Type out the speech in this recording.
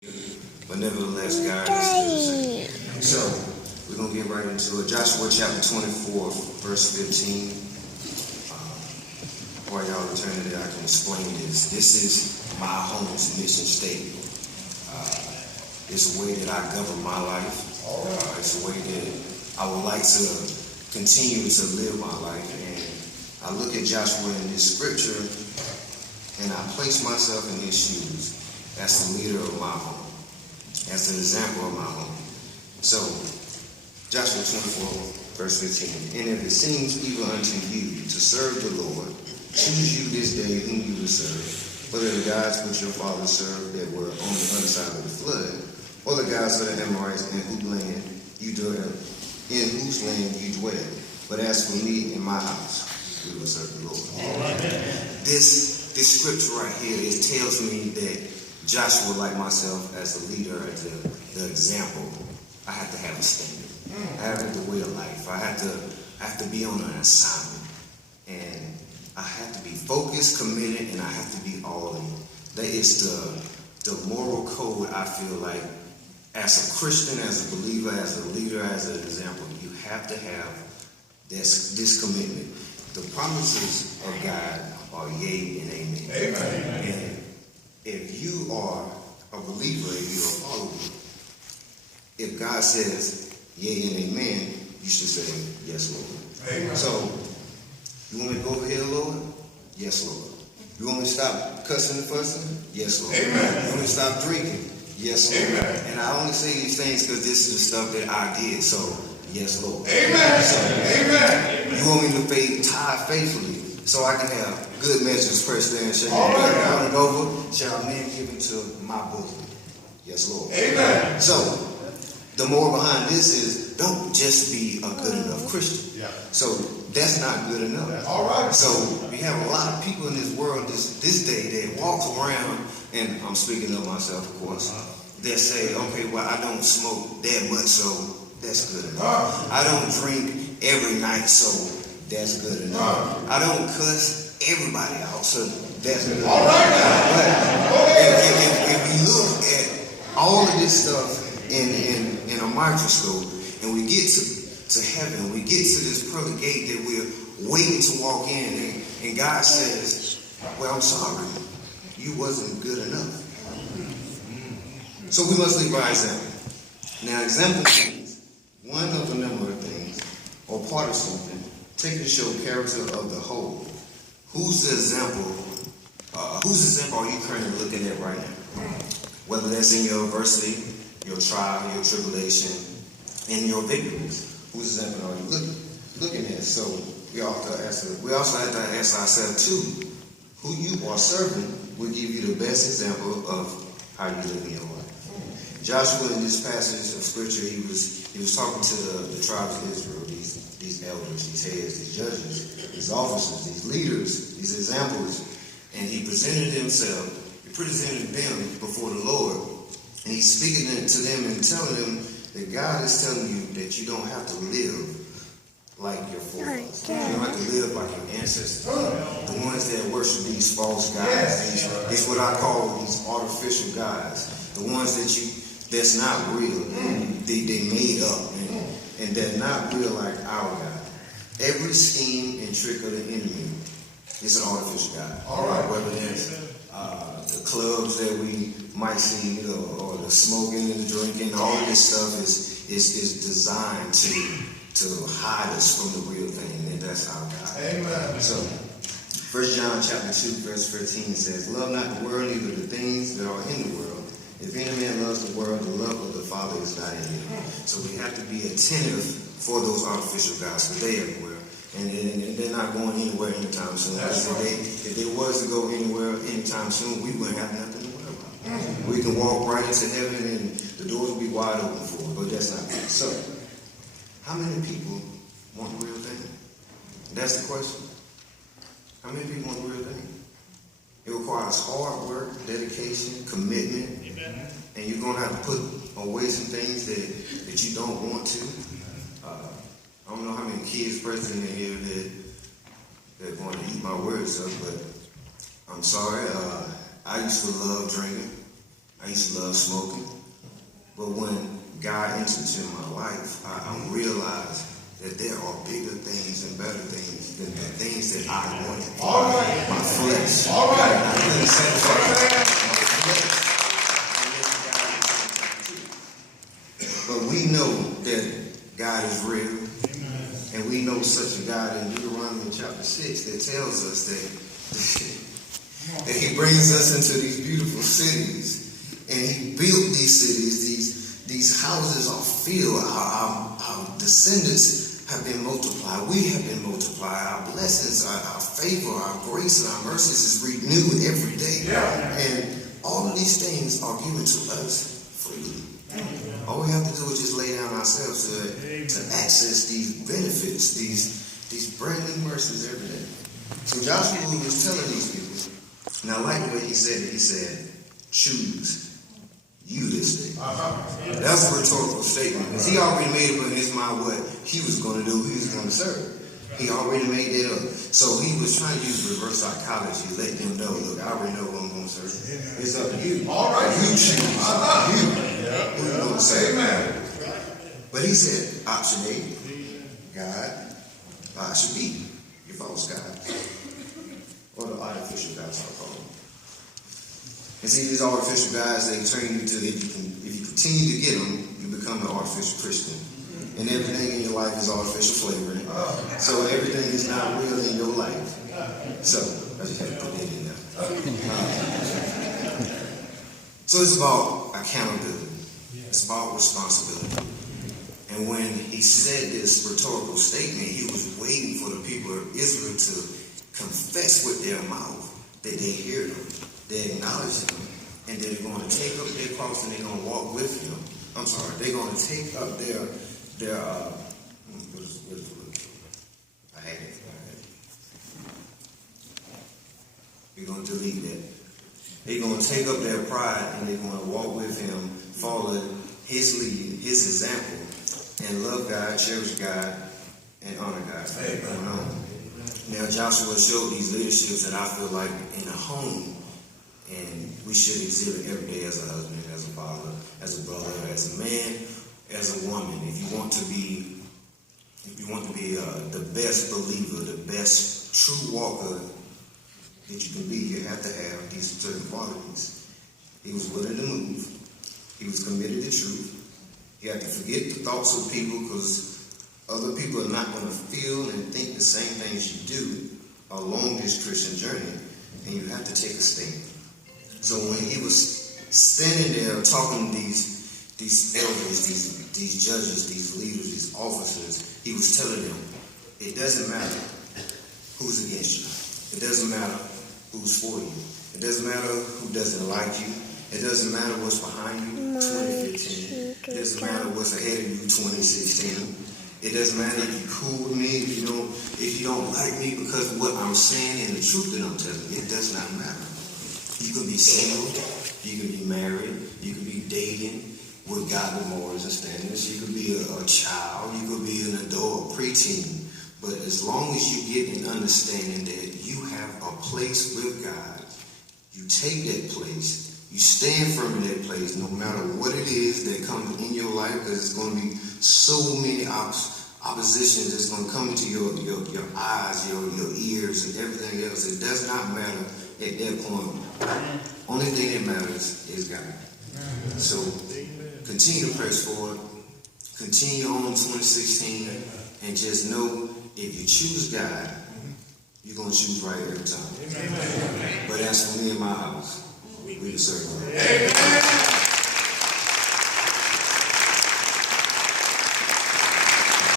But nevertheless, God is still the same. So, we're going to get right into it. Joshua chapter 24, verse 15. While y'all return to that, I can explain this. This is my home's mission statement. It's a way that I govern my life. It's a way that I would like to continue to live my life. And I look at Joshua in this scripture, and I place myself in his shoes as the leader of my home, as an example of my home. So, Joshua 24, verse 15. And if it seems evil unto you to serve the Lord, choose you this day whom you will serve, whether the gods which your fathers served that were on the other side of the flood, or the gods of the Amorites in whose land you dwell. But as for me and my house, we will serve the Lord. This scripture right here, it tells me that Joshua, like myself, as a leader, as the example, I have to have a standard. I have the way of life. I have to be on an assignment. And I have to be focused, committed, and I have to be all in. That is the moral code, I feel like, as a Christian, as a believer, as a leader, as an example. You have to have this commitment. The promises of God are yea and amen. Amen. And if you are a believer, if you're a follower, if God says yea and amen, you should say yes, Lord. Amen. So, you want me to go over here, Lord? Yes, Lord. You want me to stop cussing and fussing? Yes, Lord. Amen. You want me to stop drinking? Yes, Lord. Amen. And I only say these things because this is the stuff that I did. So, yes, Lord. Amen. So, amen. You want me to tithe faithfully so I can have good measures pressed there and shaken down and over, shall men give into my bosom? Yes, Lord. Amen. So, the more behind this is don't just be a good enough Christian. Yeah. So, that's not good enough. That's all right. So we have a lot of people in this world this day that walk around, and I'm speaking of myself, of course, that say, okay, well, I don't smoke that much, so that's good enough. I don't drink every night, so that's good enough. I don't cuss everybody out, so that's good enough. All right. But if we look at all of this stuff in a microscope, and we get to heaven, we get to this pearly gate that we're waiting to walk in, and God says, well, I'm sorry, you wasn't good enough. So we must lead by example. Now, example means one of a number of things, or part of something, taken to show character of the whole. Whose example are you currently looking at right now? Whether that's in your adversity, your trial, your tribulation, and your victories. Whose example are you looking at? So we also have to ask ourselves too, who you are serving will give you the best example of how you live in your life. Joshua, in this passage of scripture, he was talking to the tribes of Israel, these elders, these heads, these judges, these officers, these leaders, these examples, and he presented them before the Lord, and he's speaking to them and telling them that God is telling you that you don't have to live like your forefathers. You don't have to live like your ancestors. The ones that worship these false gods, these what I call these artificial gods. The ones that's not real. They made up and they're not real like our God. Every scheme and trick of the enemy is an artificial God. All right. Whether that's the clubs that we might see, or the smoking and the drinking, all of this stuff is designed to hide us from the real thing, and that's how God. Amen. So, 1 John chapter 2, verse 13 says, love not the world, neither the things that are in the world. If any man loves the world, the love of the Father is not in him. So we have to be attentive for those artificial gods, because they're everywhere. And they're not going anywhere anytime soon. If they was to go anywhere anytime soon, we wouldn't have nothing to worry about. We can walk right into heaven and the doors will be wide open for it, but that's not good. So, how many people want the real thing? That's the question. How many people want the real thing? It requires hard work, dedication, commitment. Amen. And you're going to have to put away some things that you don't want to. I don't know how many kids present in here that want to eat my words up, but I'm sorry. I used to love drinking. I used to love smoking. But when God entered into my life, I realized that there are bigger things and better things than the things that I wanted. All right. My flesh. All right. I couldn't satisfy my flesh. But we know that God is real. And we know such a God in Deuteronomy chapter 6 that tells us that he brings us into these beautiful cities. And he built these cities. These houses are filled. Our descendants have been multiplied. We have been multiplied. Our blessings, our favor, our grace, and our mercies is renewed every day. Yeah. And all of these things are given to us freely. All we have to do is just lay down ourselves to access these benefits, these brand new mercies every day. So Joshua was telling these people, and I like the way he said it. He said, choose you this day. That's a rhetorical statement, because he already made up in his mind what he was going to do, who he was going to serve. He already made that up. So he was trying to use reverse psychology, let them know, look, I already know who I'm going to serve. It's up to you. All right. You choose. You. Who you going to serve. Amen. But he said, option A, God. Option B, your false God. Or the artificial gods, I'll call them. And see, these artificial gods, they turn you to, if you continue to get them, you become an artificial Christian. And everything in your life is artificial flavoring. So everything is not real in your life. So, I just had to put that in there. So it's about accountability. It's about responsibility. And when he said this rhetorical statement, he was waiting for the people of Israel to confess with their mouth that they hear him, they acknowledge him, and that they're going to take up their cross and they're going to walk with him. I'm sorry, they're going to take up their I had it. We're going to delete that. They're going to take up their pride and they're going to walk with him, follow his lead, his example, and love God, cherish God, and honor God. Now, Joshua showed these leaderships that I feel like in a home, and we should exhibit every day as a husband, as a father, as a brother, as a man, as a woman. If you want to be the best believer, the best true walker that you can be, you have to have these certain qualities. He was willing to move. He was committed to truth. You have to forget the thoughts of people, because other people are not going to feel and think the same things you do along this Christian journey, and you have to take a stand. So when he was standing there talking to these elders, these judges, these leaders, these officers, he was telling them, it doesn't matter who's against you. It doesn't matter who's for you. It doesn't matter who doesn't like you. It doesn't matter what's behind you, 2015. It doesn't matter what's ahead of you, 2016. It doesn't matter if you're cool with me, if you don't like me because of what I'm saying and the truth that I'm telling you. It does not matter. You could be single, you could be married, you could be dating with godly morals and standards. You could be a child, you could be an adult, preteen. But as long as you get an understanding that you have a place with God, you take that place, you stand firm in that place, no matter what it is that comes in your life, because it's going to be so many oppositions that's going to come into your eyes, your ears, and everything else. It does not matter at that point. Only thing that matters is God. So continue to press forward. Continue on 2016, and just know if you choose God, you're going to choose right every time. But as for me and my house, we serve God.